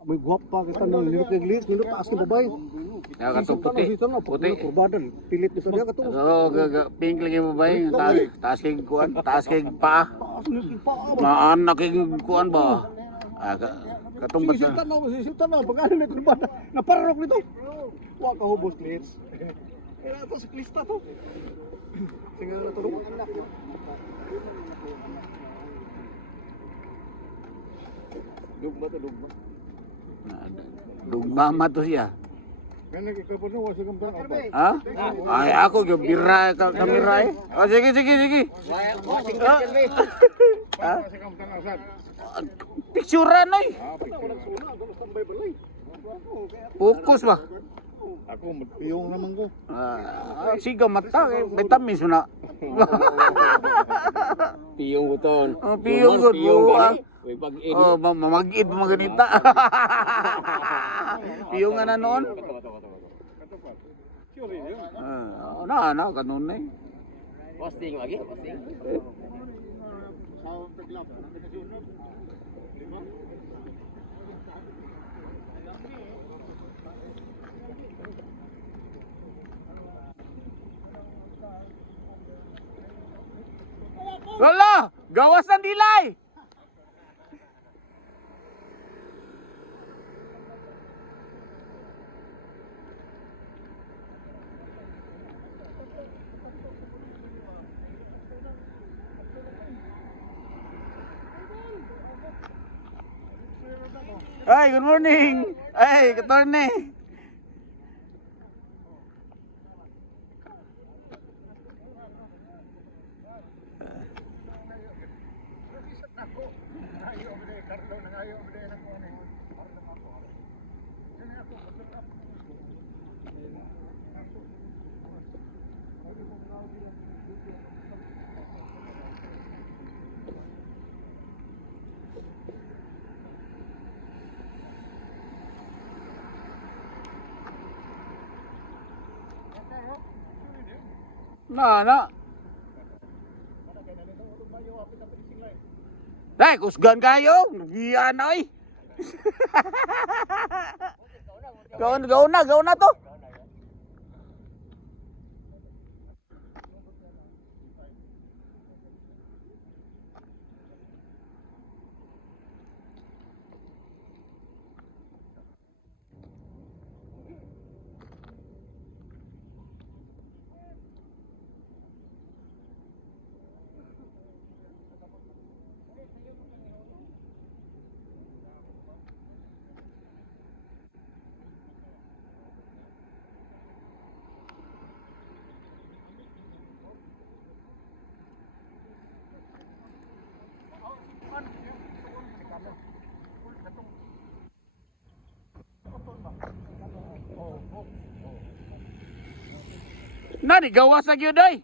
May guwapa kita nang nindot kay Glitz, nindot taas ni babay. Ya katong puti. Puti. Kurbadan, pilit ni sa diya katong. Oo, pink lagi mo ba? Taas kay kuan, taas kay pa. Taas ni pa. Naan na kay kuan ba? Katong bata. Sisiltan na, pag-ano na kurbada. Napararok nito. Wa ka hubos, Glitz. Kaya ito sa klista to. Sige na ito. Dugma to, dugma. Dugmama to siya. Ganun ikaw po nung wasi kang bang apa? Ha? Ay ako yung bira kamera eh. Oh sige. Ha? Wasi kang bang asan? Picturean oy. Fokus ba? Ako matpiyong naman ko. Sigaw mata eh. Vitamis na. Piyong buton. Oh, piyong gud mo. May pag-in. Oh, mamagid mga ganita. Piyong nga na noon. Na, kanun na eh. Posting lagi, posting. Wala! Gawas ng dilay! Ay, good morning! Ay, katorne! Na. Dai, kusgan kayo. Biyan na oy. Gaon na to. Nani gawas lagi uday.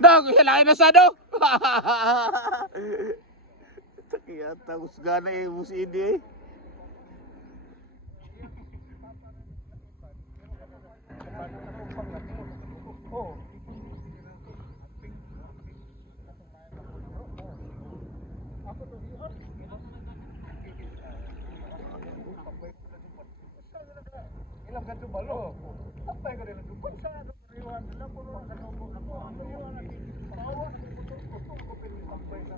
Dog, hilain na sa do. Kaya tagus gana eh musi ini. Ilang ganito balo. Tapay ko rin ang dupon sa riwan sila po sa kanubo ako. Ano yun ang tawa? Utong ko pinipambay na.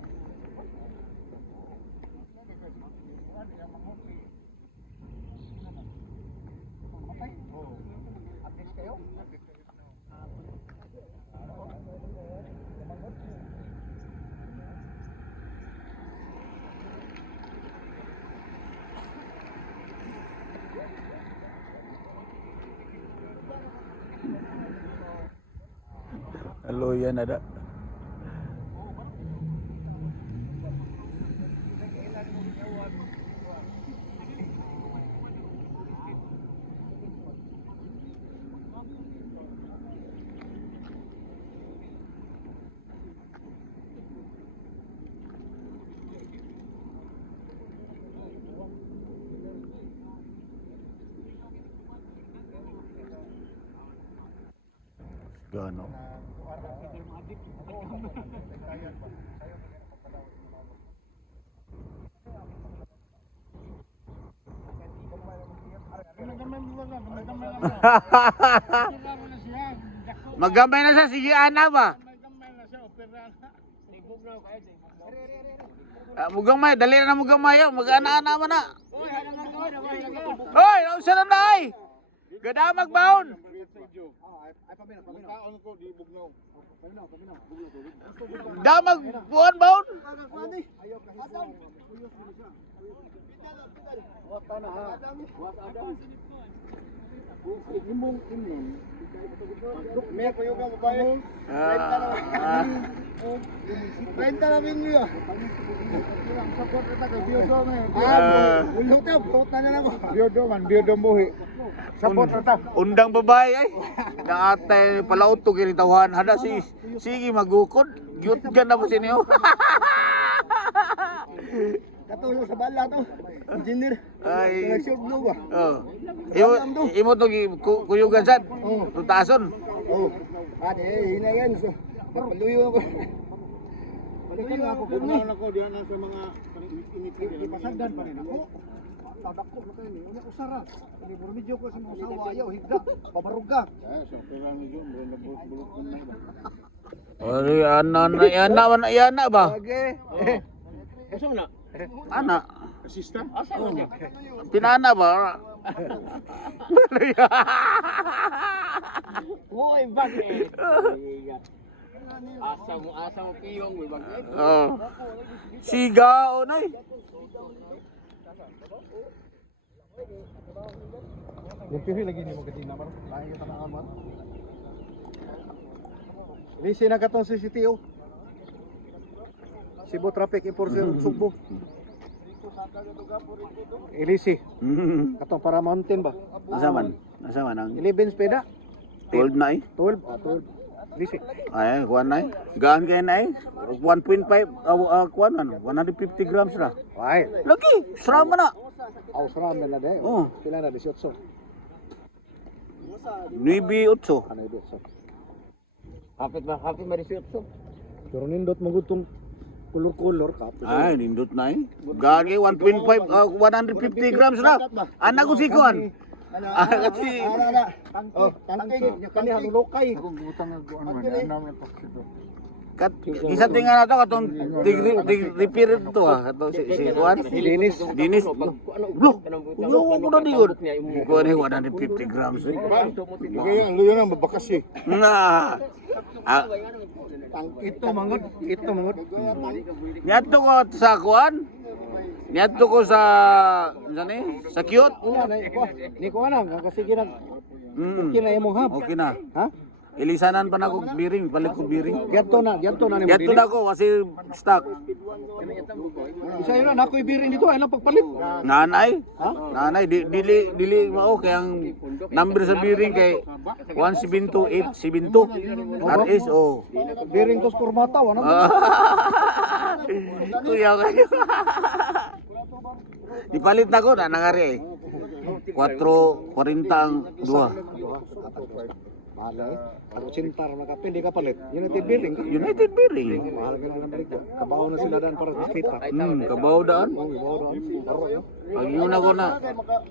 At least kayo? Halo, yan ada. Gano. Magambay na sa sige ana ba? Mugamay, dali na mugamay, mag-ana-ana man na. Hoy, nausa na ay. Gadamag baon. Damag buon baon. May kayo ka babae. Renta na ninyo. Support na tayo biodo na. Ulo ta, bota na nako. Biodo man, biodo buhi. Support na ta. Undang babae ay. Naatay palaot to kini tawhan hada si sige magukod. Gyud gan na po sinyo. Katulong sa bala to. Engineer. Ay. Nag-shoot blue ba? Oh. Imo to kuyugan sad. Tutason. Oh. Ade, hinayan so. Paluyo ako. Paluyo ako kung ako diyan sa mga ipasagdan pa rin ako. Tadako na kayo ni. Una usara. Hindi mo medyo ko sa mga usawa ayaw higda. Pabaruga. Sa pera ni Jom, na bulok na ba. Ari ana ba? Okay. Asa na? Ana. Assistant? Asa man niya? Pinana ba? Hoy, bakit? Asa mo piyong, may bakit? Oh. Sigaon ay. Yung pihi lagi ni mo katina man. Lain ka tanaan man. Lisi na katong si CTO. Cebu Traffic Enforcer Sugbo. Ilisi. Katong para mountain ba? Asa man ang 11 speda. 12 na ay. 12. 12. Lisi. Ay, kuan na ay. Gaan kay na ay. 1.5 kuan man 150 grams na. Ay. Lagi, sarama na. Aw saram na de. Oh. Pila na 18. 9.8. Ano 18. Kapit marisip so. Pero nindot magutong kulor-kulor ka. Ay, nindot na ay. Gaan kay 1.5 150 grams na. Anak ko si kuan. Kasi Tangking kani halulokay. isa tingnan nato katong repair to katong si kuan. Dinis. Look, ulo ko na digod. Kuan ay 150 grams. Kaya ang luyo nang babakas eh. Nga. Ito mangod. Niadto ko sa kuan. Niadto ko sa sa cute. Ni ko ana kasi ginag okay na imong hap. Okay na. Ha? Ilisanan pa na ko biring, palit ko biring. Giadto na ni Yato na ko kasi stock. Isa yun na, ako ibiring dito, ay lang pagpalit. Nanay. Nanay dili mao kay ang number sa biring kay 172872. RS o. Biring tos kurmata, ano? Kuya kayo. Dipalit na ko na nangari eh. 4.40 ang duha. Mahal eh. Kalau cinta na kape, hindi ka palit. United Biring. United Bearing. Mahal ka na ng balik. Kabaho na sila daan para sa kita. Kabaw daan. Kabaho daan. Baro yun. Pag yun ako na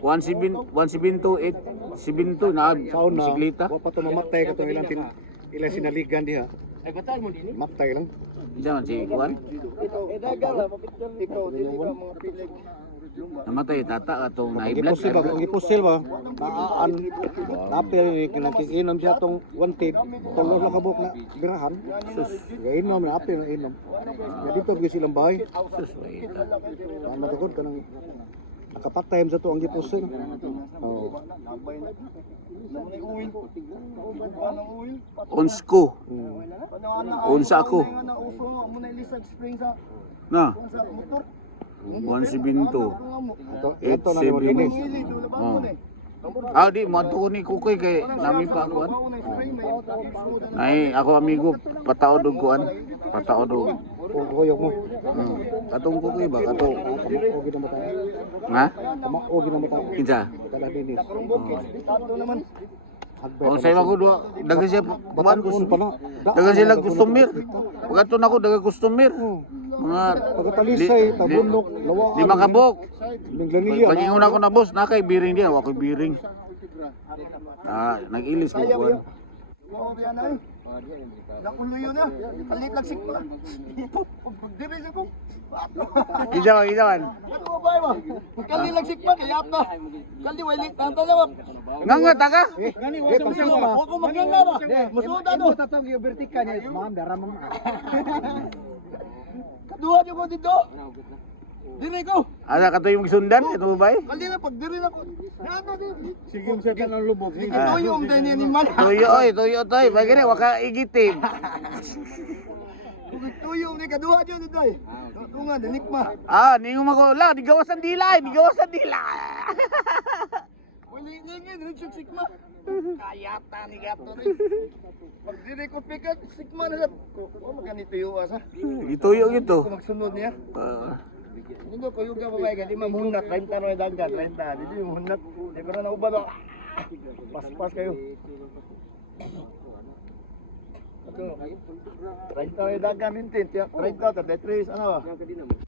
172 na Saon na, bisikleta. wa pa ito mamatay ka ito ilang sinaligan diha. Ay, batal mo din. Matay lang. Isa man si Juan. Namatay tata atong na blood. Gipusil ba? Ang gipusil ba? Naan. Napil ni kinakiinom siya tong wanted. Tulos lang kabuk na birahan. Gainom na apil na inom. Na dito gyud silang bahay. Ang matukod kanang nakapatay sa to ang gipusil. Oh. Onsko. Unsa ako. Na. 172. Ito na naman linis. Di mo ko ni Kukoy kay nami pa kuan. Ay ako amigo pataod og kuan. Pataod og. Kung kuyog mo. Katong Kukoy ba kato. Ogi na mata. Ha? Ogi na mata. Kinsa? Kala linis. Kung sa ako duha, dagan siya kuan Kun pa na. dagan sila customer. Pagkato nako dagan customer. Mga Pagkatalisay, tabunok, lawa. 5 kabok. Ninglanilya. Pagingon ako na boss, nakay biring din, ako biring. Nag-ilis ko kuan. Nakuluyo na. Kalit lagsik pa. Pagdiri sa ko. Isa man. Ano ba ba? Kali lagsik pa kaya pa. Kali walit tanta na ba? Nga taka. Gani wasa mo ba? Ako maganga ba? Masuda do. Tatong yung vertika niya. Ma'am, daramang. Kaduha niyo ko dito. Dire ko. Asa kato yung sundan ito ba? Kali na pag dire na ko. Sige sa kanang lubog. Sige toyo ang dani ni man. Tuyo toy, bagay waka igitim. Tuyo ni kaduha niyo dito. Tunga danikma. Ningo mako la, digawasan dila. Wali ngin sikma. Kayata ni gato rin. Pag dire ko pikat, sikma na sa ko. Maganito yung asa. Ituyo gito. Kung magsunod niya. Hindi ko yung kababay ka, di mamunat. 30 na yung dagat, 30. Di yung munat. Di ko na naubad ako. Pas kayo. Ito. 30 na yung dagat, mintin. 30, 33, ano ba?